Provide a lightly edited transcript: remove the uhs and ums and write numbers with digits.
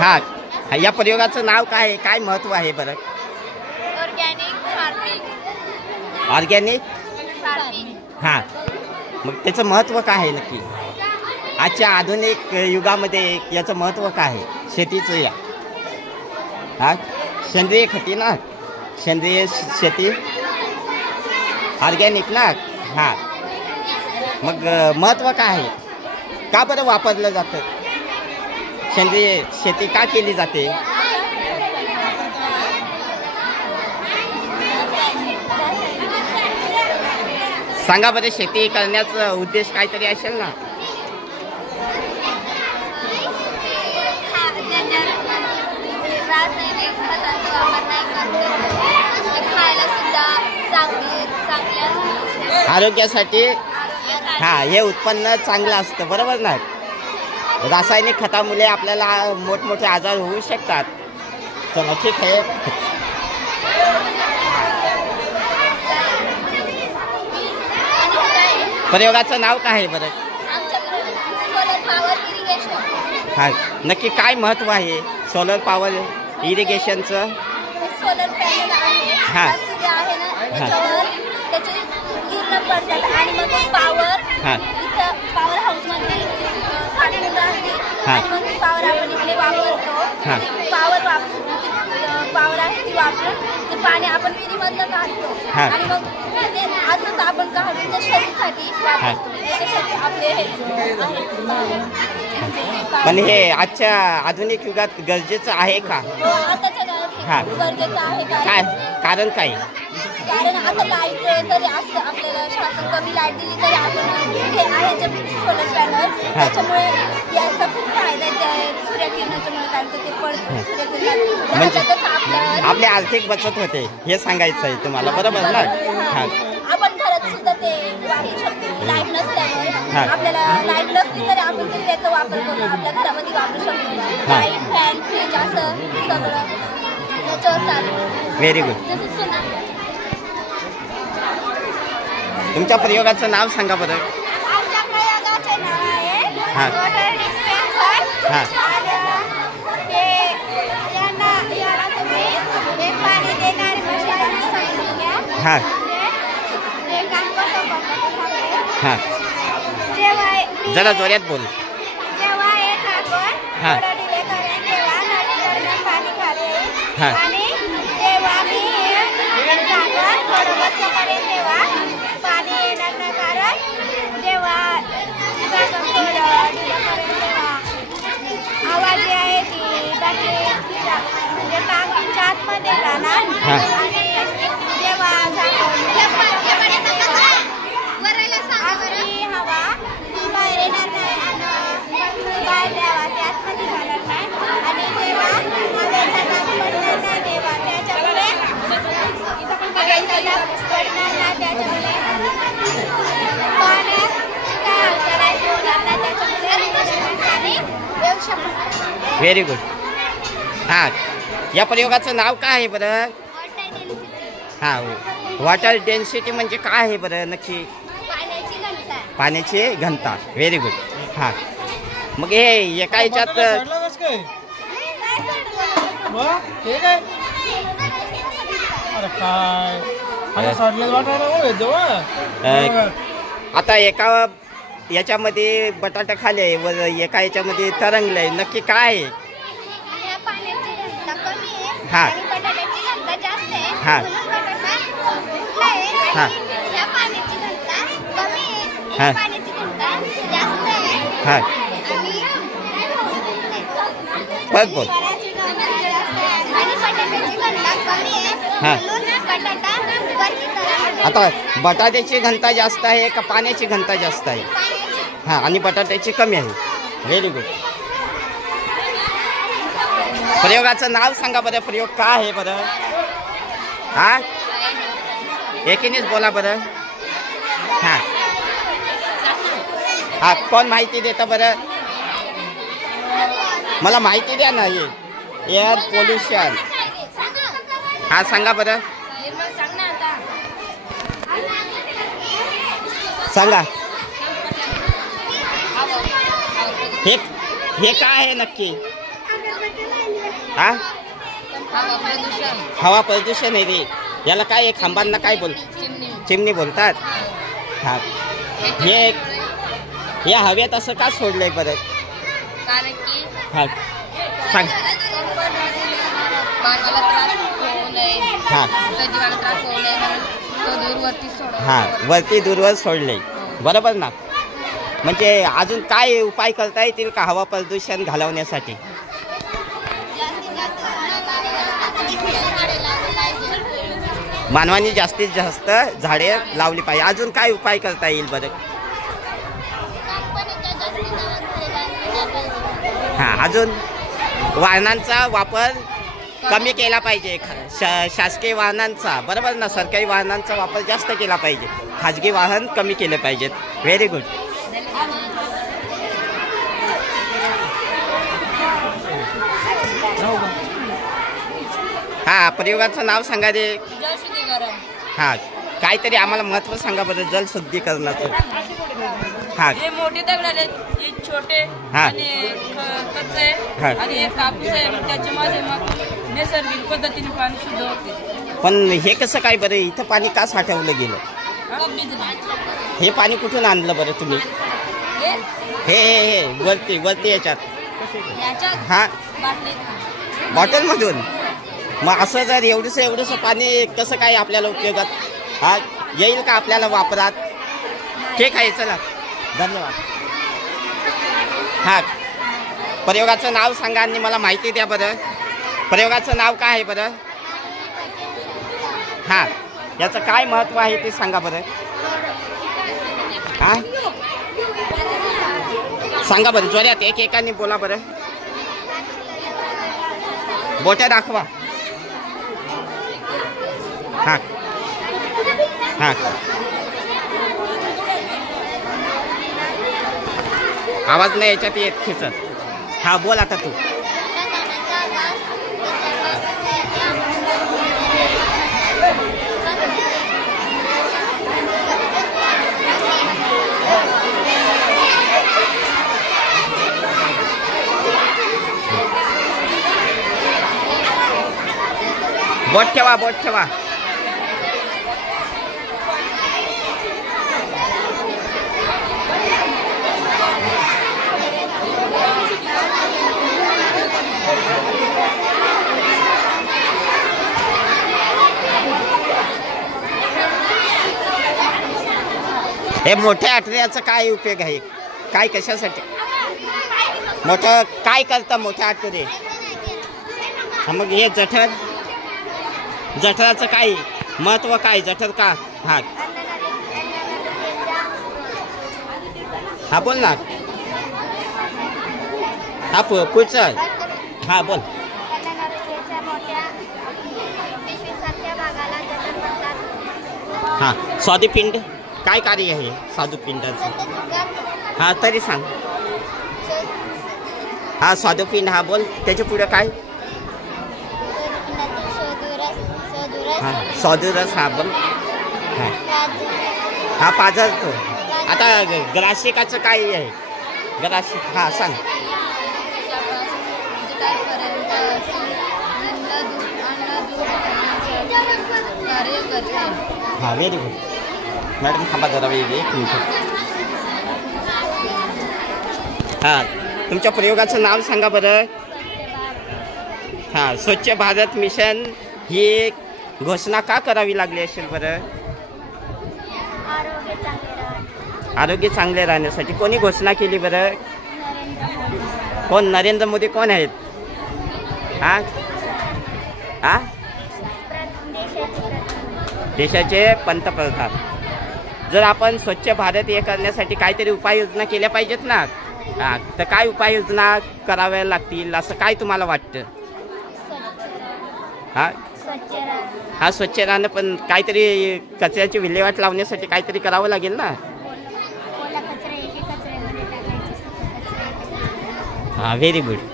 हा, या प्रयोगाचं नाव काय आहे, काय महत्व आहे बरं? ऑर्गॅनिक हां, मग त्याचं महत्त्व काय आहे नक्की? आजच्या आधुनिक युगामध्ये याचं महत्त्व काय आहे शेतीचं? या हा, सेंद्रिय खती ना, सेंद्रिय शेती, ऑर्गॅनिक ना. हां, मग महत्त्व काय आहे? का बरं वापरलं जातं? सेंद्रिय शेती का केली जाते? सांगा बरं, शेती करण्याचा उद्देश काहीतरी असेल ना? आरोग्यासाठी हा, हे उत्पन्न चांगलं असतं, बरोबर ना? रासायनिक खतामुळे आपल्याला मोठमोठे आजार होऊ शकतात. चला ठीक आहे. प्रयोगाचं नाव काय आहे बरं? हा, नक्की काय महत्व आहे सोलर पॉवर इरिगेशनचं? सोलर पॅनल आहे, हां आहे ना, त्याच्यावर त्याचे किरण पडतात आणि मग पॉवर इथं पॉवर हाऊसमध्ये साठवून राहते आणि मग ती पॉवर आपण इकडे वापरतो. पॉवर आहे ती वापरून ते पाणी आपण विहिरीमधलं काढतो आणि मग ते असंच आपण काढून त्या शेतीसाठी वापरतो. त्याच्यासाठी आपले हे पण हे आजच्या आधुनिक युगात गरजेचं आहे का? आताच्या काळात गरजेचं आहे. काय कारण? काय कारण आता लाईट जरी असं आपल्याला शासन कमी लाईट दिली तरी आपण हे आहे जे सोलर पॅनल, त्याच्यामुळे याचा खूप फायदा आहे. सूर्यकिरणाच्यामुळे काय ते पडतं, सूर्यकिरणात म्हणजे आपली आर्थिक बचत होते, हे सांगायचं आहे तुम्हाला, बरोबर ना? आपण घरात सुद्धा ते वापरू शकतो. लाईट नसल्यामुळे आपल्याला लाईट नसली तरी आपण त्याचा वापर करून आपल्या घरामध्ये वापरू शकतो. लाईट, फॅन, फ्रीज असं सगळं त्याच्यावर चालू. Very good. तुमच्या प्रयोगाचं नाव सांगा बरं. आमच्या प्रयोगाचे नाव आहे वॉटर डिस्पेन्सर. याला तुम्ही हे पाणी देणारी मशीन समजून घ्या. हां ते काम कसं करतात हां, जरा जोरात बोल. जेव्हा एक आपण थोडं डिले करेल तेव्हा नळीवरनं पाणी खाते आणि जेव्हा मी झाकण थोडं बंद करेल तेव्हा पाणी येणार नाही. कारण जेव्हा झाकण थोडं डिले करेल तेव्हा आवाज आहे ती बाकी म्हणजे टाकीच्या आतमध्ये जाणार आणि जेव्हा आपली हवा बाहेर येणार नाही आणि बाहेर द्यावा ते आतमध्ये जाणार नाही आणि जेव्हा हवेचा दाब पडणार नाही तेव्हा त्याच्यामुळे हवेचा दाब पडणार नाही, त्याच्यामुळे पाण्यात काय अडचण आहे होणार नाही, त्याच्यामुळे पाणी येऊ शकतो. Very good. हां, या प्रयोगाचं नाव काय आहे बरं? हां, वॉटर डेन्सिटी म्हणजे काय आहे बरं नक्की? पाण्याची घनता. Very good. हां, मग हे एका याच्यात आता एका याच्यामध्ये बटाटा खाले व एका याच्यामध्ये तरंगलंय, नक्की काय आहे? हां हां हां हां हां, बस बोल. हां, आता बटाट्याची घनता जास्त आहे का पाण्याची घनता जास्त आहे? हां, आणि बटाट्याची कमी आहे. Very good. प्रयोगाचं नाव सांगा बरं. प्रयोग काय आहे बरं? हां, एकीनेच बोला बरं. हां हां, कोण माहिती देतं बरं? मला माहिती द्या ना. हे एअर पोल्युशन. हां, सांगा बरं. सांगा. हे काय आहे नक्की? हा हवा प्रदूषण. हवा प्रदूषण आहे रे. याला काय आहे, खांबांना काय चिमणी बोलतात. हा हे हवेत असं का सोडलंय बरं? कारण की हा सांग. मानवाला त्रास होऊ नये, हा सजीवाला त्रास होऊ नये म्हणून तो दूरवरती सोडला. हा वरती दूरवर सोडले, बरोबर ना. म्हणजे अजून काय उपाय करता येतील का हवा प्रदूषण घालवण्यासाठी? मानवाने जास्तीत जास्त झाडे लावली पाहिजे. अजून काय उपाय करता येईल बरं? हा अजून वाहनांचा वापर कमी केला पाहिजे. शासकीय वाहनांचा, बरोबर ना, सरकारी वाहनांचा वापर जास्त केला पाहिजे. खाजगी वाहन कमी केले पाहिजेत. Very good. हा प्रयोगाचं नाव सांगा रे. जलशुद्धीकरण. हा काहीतरी आम्हाला महत्त्व सांगा बरं जलशुद्धीकरणाचं. हा हे मोठे दगड आहेत, हे छोटे हा. आणि कच्चे हा. आणि हे कापूस आहे. मग त्याच्या माध्यमातून नैसर्गिक पद्धतीने पाणी शुद्ध होते. पण हे कसं काय बरं, इथं पाणी का साठवलं गेलं? हे पाणी कुठून आणलं बरं तुम्ही? हे हे हे वरती वरती याच्यात हा बॉटलमधून. मग असं जर एवढंसं पाणी कसं काय आपल्याला उपयोगात हा येईल का आपल्याला वापरात? ठीक आहे, चला धन्यवाद. हा प्रयोगाचं नाव सांगा आणि मला माहिती द्या बरं. प्रयोगाचं नाव काय आहे बरं? हा याचं काय महत्त्व आहे ते सांगा बरं. हा सांगा बरं, जोरात एकेकाने बोला बरं. बोट्या दाखवा. हा हा आवाज नाही याच्यात येत खिचत. हा बोल आता तू. बोट ठेवा, बोट ठेवा. हे मोठ्या आठवड्याचा काय उपयोग आहे? काय कशासाठी मोठं काय करतं मोठ्या आठवडे? मग हे जठराचं काय महत्व काय? जठर का? हा हा बोल ना. हा पुढचं हा बोल. हा स्वादुपिंड काय कार्य आहे स्वादुपिंडाचं? हा तरी सांग. हा स्वादुपिंड हा बोल. त्याच्या पुढे काय? हा स्वादुरस हा बोल. हा पाझरतो. आता ग्रासिकाचं काय आहे? ग्रासिक हा सांग. हा व्हेरी गुड. मॅडम थांबा जरा वेगळी एक मिनिट. हा तुमच्या प्रयोगाचं नाव सांगा बरं. हा स्वच्छ भारत मिशन ही घोषणा का करावी लागली असेल बरं? आरोग्य चांगले राहण्यासाठी. कोणी घोषणा केली बरं? कोण? नरेंद्र मोदी कोण आहेत? हा हा देशाचे पंतप्रधान. जर आपण स्वच्छ भारत हे करण्यासाठी काहीतरी उपाययोजना केल्या पाहिजेत ना. हा तर काय उपाययोजना कराव्या लागतील असं काय तुम्हाला वाटतं? हा हा स्वच्छ राहणं, पण काहीतरी कचऱ्याची विल्हेवाट लावण्यासाठी काहीतरी करावं लागेल ना. हा व्हेरी गुड.